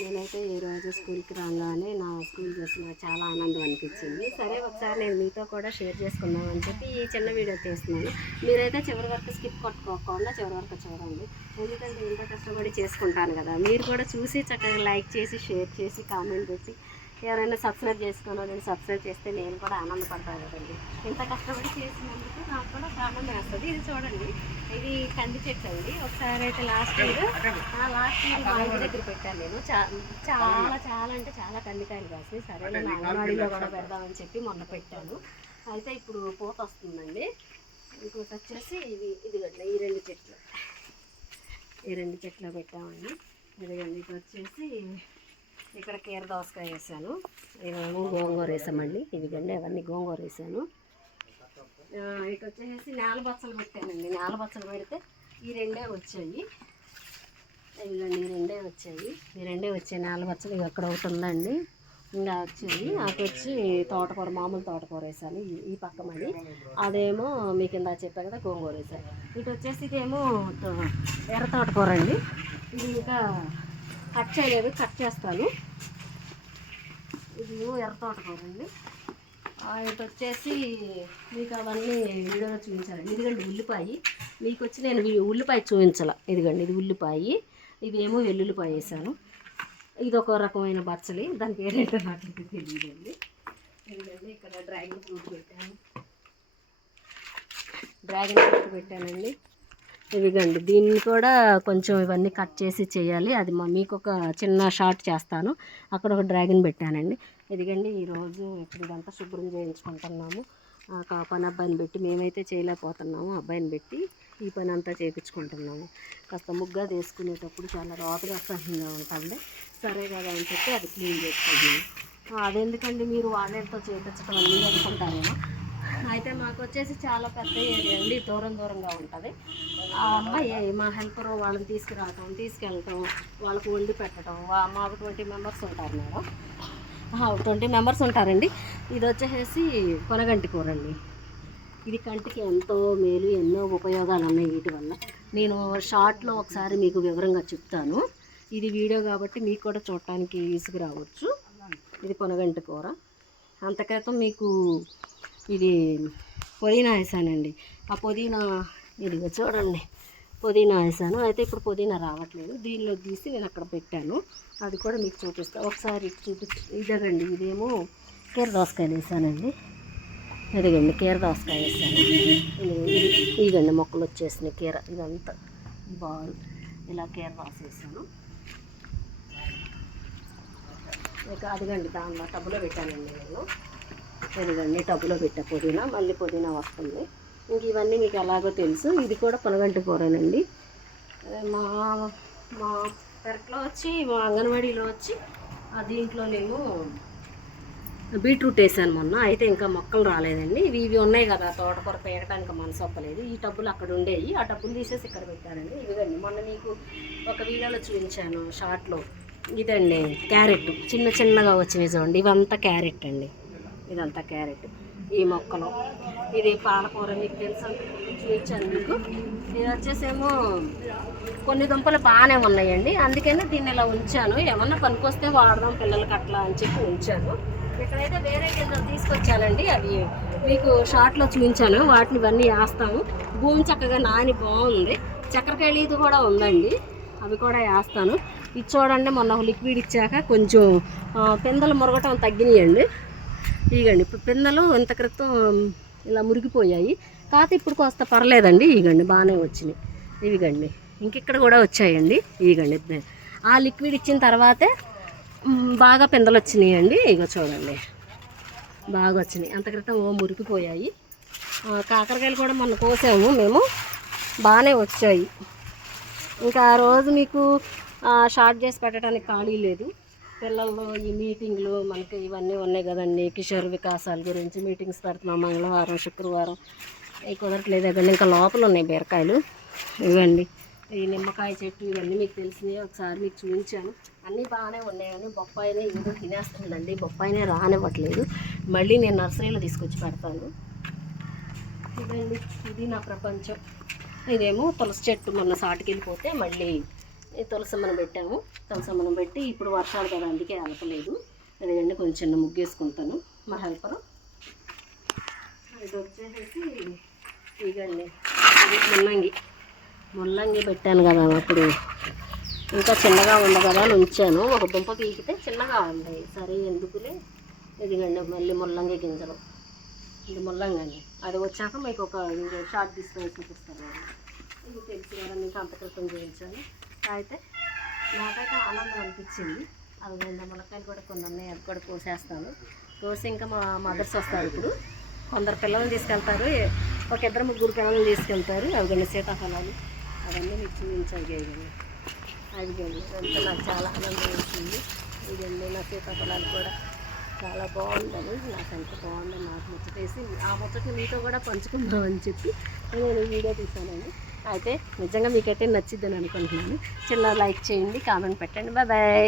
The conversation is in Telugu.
నేనైతే ఈరోజు స్కూల్కి రాగానే నా స్కూల్ డ్రెస్ నాకు చాలా ఆనందం అనిపించింది. సరే ఒకసారి నేను మీతో కూడా షేర్ చేసుకుందామని చెప్పి ఈ చిన్న వీడియో తీస్తున్నాను. మీరైతే చివరి వరకు స్కిప్ కొట్టుకోకుండా చివరి వరకు చూడండి. ఎందుకంటే ఇంత కష్టపడి చేసుకుంటాను కదా, మీరు కూడా చూసి చక్కగా లైక్ చేసి షేర్ చేసి కామెంట్ పెట్టి ఎవరైనా సబ్స్క్రైబ్ చేసుకున్నా నేను సబ్స్క్రైబ్ చేస్తే నేను కూడా ఆనందపడతాను కదండి. ఇంత కష్టపడి చేసినందుకు నాకు కూడా ఆనందం వేస్తుంది. ఇది చూడండి, ఇది కంది చెట్టు అండి. ఒకసారి అయితే లాస్ట్ ఇయర్ మా ఇంటి దగ్గర పెట్టాను నేను. చాలా అంటే చాలా కందికాయలు కాసి సరే నేను అంగన్వాడీలో కూడా పెడదామని చెప్పి మొన్న పెట్టాను. అయితే ఇప్పుడు పూత వస్తుందండి. ఇంకోటి వచ్చేసి ఇదిగట్ల ఈ రెండు చెట్లు పెట్టామండి. ఇదిగండి ఇది వచ్చేసి ఇక్కడ కీర దోసకాయ వేసాను, ఇవేమో గోంగూర వేసామండి. ఇదిగండి అవన్నీ గోంగూర వేసాను. ఇటు వచ్చేసి నేల బచ్చలు పెట్టానండి. నేల బచ్చలు పెడితే ఈ రెండే వచ్చాయి. ఇదిగండి ఈ రెండే వచ్చాయి నేల బచ్చలు. ఇవి అక్కడ ఒకటి ఉందండి, ఇంకా వచ్చాయి. నాకు వచ్చి తోటకూర, మామూలు తోటకూర వేసాను ఈ పక్క మడి. అదేమో మీకు ఇందా చెప్పా కదా గోంగూర వేసాను. ఇటు వచ్చేసి ఇదేమో ఎర్ర తోటకూర అండి. ఇది ఇంకా కట్ చేయలేదు, కట్ చేస్తాను. ఇది ఎర్ర తోటకూర అండి. ఇటు వచ్చేసి మీకు అవన్నీ వీడియోలో చూపించాలండి. ఇదిగండి ఉల్లిపాయ, మీకు వచ్చి నేను ఉల్లిపాయ చూపించాల. ఇదిగండి ఇది ఉల్లిపాయ, ఇవేమో వెల్లుల్లిపాయ వేసాను. ఇది ఒక రకమైన బచ్చలి, దాని పేరేంటో నాకు తెలియదండి. ఇదిగండి ఇక్కడ డ్రాగన్ ఫ్రూట్ పెట్టానండి. ఇదిగండి దీన్ని కూడా కొంచెం ఇవన్నీ కట్ చేసి చేయాలి. అది మీకు ఒక చిన్న షార్ట్ చేస్తాను. అక్కడ ఒక డ్రాగన్ పెట్టానండి. ఇదిగండి ఈరోజు ఇప్పుడు ఇదంతా శుభ్రం చేయించుకుంటున్నాము. పని అబ్బాయిని పెట్టి, మేమైతే చేయలేకపోతున్నాము, అబ్బాయిని పెట్టి ఈ పని అంతా చేయించుకుంటున్నాము. కాస్త ముగ్గా తీసుకునేటప్పుడు చాలా రోతగా అసహ్యంగా ఉంటుంది. సరే కదా అని చెప్పి అది క్లీన్ చేసుకుంటున్నాము. అదెందుకండి మీరు వాళ్ళతో చేయించడం అన్నీ అనుకుంటారేమో. అయితే మాకు వచ్చేసి చాలా పెద్ద ఏరియా అండి, దూరంగా ఉంటుంది. ఆ అమ్మాయి మా హెల్పర్ వాళ్ళని తీసుకెళ్ళటం, వాళ్ళకు వండి పెట్టడం. మాకు 20 మెంబర్స్ ఉంటారు మేడం. 20 మెంబర్స్ ఉంటారండి. ఇది వచ్చేసి కొనగంటి కూర అండి. ఇది కంటికి ఎంతో మేలు, ఎన్నో ఉపయోగాలు ఉన్నాయి వీటి వల్ల. నేను షార్ట్లో ఒకసారి మీకు వివరంగా చెప్తాను. ఇది వీడియో కాబట్టి మీకు కూడా చూడటానికి ఈజీగా రావచ్చు. ఇది కొనగంటి కూర. అంతక్రితం మీకు ఇది పుదీనా వేసానండి. ఆ పుదీనా ఇదిగో చూడండి, పుదీనా వేసాను. అయితే ఇప్పుడు పుదీనా రావట్లేదు, దీనిలో తీసి నేను అక్కడ పెట్టాను. అది కూడా మీకు చూపిస్తాను ఒకసారి. ఇదేగండి ఇదేమో కీర దోసకాయలు వేసానండి. ఇదిగండి కీర దోసకాయ వేసాను. ఇదండి మొక్కలు వచ్చేసినాయి కీర. ఇదంతా బాల్ ఇలా కీర దోస వేసాను. ఇక అదిగండి దానిలో టబ్బులో పెట్టానండి నేను. ఇదిగండి టబ్బులో పెట్టా పుదీనా, మళ్ళీ పుదీనా వస్తుంది. ఇంక ఇవన్నీ మీకు ఎలాగో తెలుసు. ఇది కూడా పొనగంటి కూరనండి. మా పెరట్లో వచ్చి, మా అంగన్వాడీలో వచ్చి దీంట్లో నేను బీట్రూట్ వేసాను మొన్న. అయితే ఇంకా మొక్కలు రాలేదండి. ఇవి ఉన్నాయి కదా, తోటకూర పేయడానికి మనసు ఒప్పలేదు. ఈ టబ్బులు అక్కడ ఉండేవి, ఆ టబ్బులు తీసేసి ఇక్కడ పెట్టారండి. ఇదిగండి మొన్న మీకు ఒక వీడియోలో చూపించాను షార్ట్లో. ఇదండి క్యారెట్, చిన్నగా వచ్చినాయి చూడండి. ఇవంతా క్యారెట్ అండి, ఇదంతా క్యారెట్. ఈ మొక్కలు ఇది పాలకూర, మీకు తెలుసు చూపించాను మీకు. ఇది వచ్చేసేమో కొన్ని దుంపలు బాగానే ఉన్నాయండి, అందుకని దీన్ని ఇలా ఉంచాను. ఏమన్నా పనికొస్తే వాడదాం పిల్లలకి అట్లా అని చెప్పి ఉంచాను. ఇక్కడైతే వేరే గింజలు తీసుకొచ్చానండి, అవి మీకు షార్ట్లో చూపించాను. వాటిని ఇవన్నీ వేస్తాము. భూమి చక్కగా నాని బాగుంది. చక్కెరకాయలు ఇది కూడా ఉందండి, అవి కూడా వేస్తాను. ఇది చూడండి, మొన్న లిక్విడ్ ఇచ్చాక కొంచెం పిందెలు మురగటం తగ్గినాయండి. ఇగండి ఇప్పుడు పిందెలు ఇంత క్రితం ఇలా మురిగిపోయాయి, కాకపోతే ఇప్పుడు కాస్త పర్లేదండి. ఇగండి బాగానే వచ్చినాయి. ఇవిగండి ఇంకిక్కడ కూడా వచ్చాయండి. ఇగండి ఆ లిక్విడ్ ఇచ్చిన తర్వాతే బాగా పిందెలు వచ్చినాయండి. ఇగో చూడండి బాగా వచ్చినాయి. అంత క్రితం మురిగిపోయాయి. కాకరకాయలు కూడా మొన్న కోసాము మేము, బాగానే వచ్చాయి. ఇంకా ఆ రోజు మీకు షార్ట్ చేసి పెట్టడానికి ఖాళీ లేదు. పిల్లల్లో ఈ మీటింగ్లు మనకి ఇవన్నీ ఉన్నాయి కదండి, కిషోర్ వికాసాల గురించి మీటింగ్స్ పెడుతున్నాం. మంగళవారం, శుక్రవారం అవి కుదరట్లేదు. ఇవ్వండి ఇంకా లోపల ఉన్నాయి బీరకాయలు. ఇవ్వండి ఈ నిమ్మకాయ చెట్టు, ఇవన్నీ మీకు తెలిసినవి. ఒకసారి మీకు చూపించాను. అన్నీ బాగానే ఉన్నాయని. బొప్పాయినే ఏదో తినేస్తుందండి, బొప్పాయినే రానివ్వట్లేదు. మళ్ళీ నేను నర్సరీలో తీసుకొచ్చి పెడతాను. ఇదండి ఇది నా ప్రపంచం. ఇదేమో తులసి చెట్టు మొన్న సాటుకెళ్ళిపోతే మళ్ళీ ఈ తులసమ్మను పెట్టాము. తులసమ్మను పెట్టి ఇప్పుడు వర్షాలు కదా అందుకే అలపలేదు. అదిగండి కొంచెం చిన్న ముగ్గేసుకుంటాను. మా హెల్పరు ఇది వచ్చేసి ఇదండి, ఇది ముల్లంగి పెట్టాను కదా అప్పుడు, ఇంకా చిన్నగా ఉంది కదా అని ఉంచాను. ఒక దుంప పీకితే చిన్నగా ఉంది, సరే ఎందుకులే. ఇదిగండి మళ్ళీ ముల్లంగి గింజలు, ఇది ముల్లంగి అండి. అది వచ్చాక మీకు ఒక షార్ట్ తీసుకొని చూపిస్తాను. ఇది తెలుసు కదా మీకు, అంత క్రితం చూపించాను. అయితే నాకైతే ఆనందం అనిపించింది. అదిగండి ములక్కాయలు కూడా కొన్ని ఉన్నాయి, అది కూడా కోసేస్తాను. కోసి ఇంకా మా మదర్స్ వస్తారు. ఇప్పుడు కొందరు పిల్లల్ని తీసుకెళ్తారు, ఒక 2-3 పిల్లల్ని తీసుకెళ్తారు. అవిగండి సీతాఫలాలు, అవన్నీ మీకు చూపించగలిగాను. అదిగండి అంతా నాకు చాలా ఆనందం వేసింది. ఇదండి నా సీతాఫలాలు కూడా చాలా బాగుందని, నాకు ఎంత బాగుందని నాకు ముచ్చటేసి ఆ ముచ్చట మీతో కూడా పంచుకుందామని చెప్పి నేను వీడియో తీసానండి. అయితే నిజంగా మీకైతే నచ్చిద్దని అనుకుంటున్నాను. చిన్న లైక్ చేయండి, కామెంట్ పెట్టండి. Bye bye.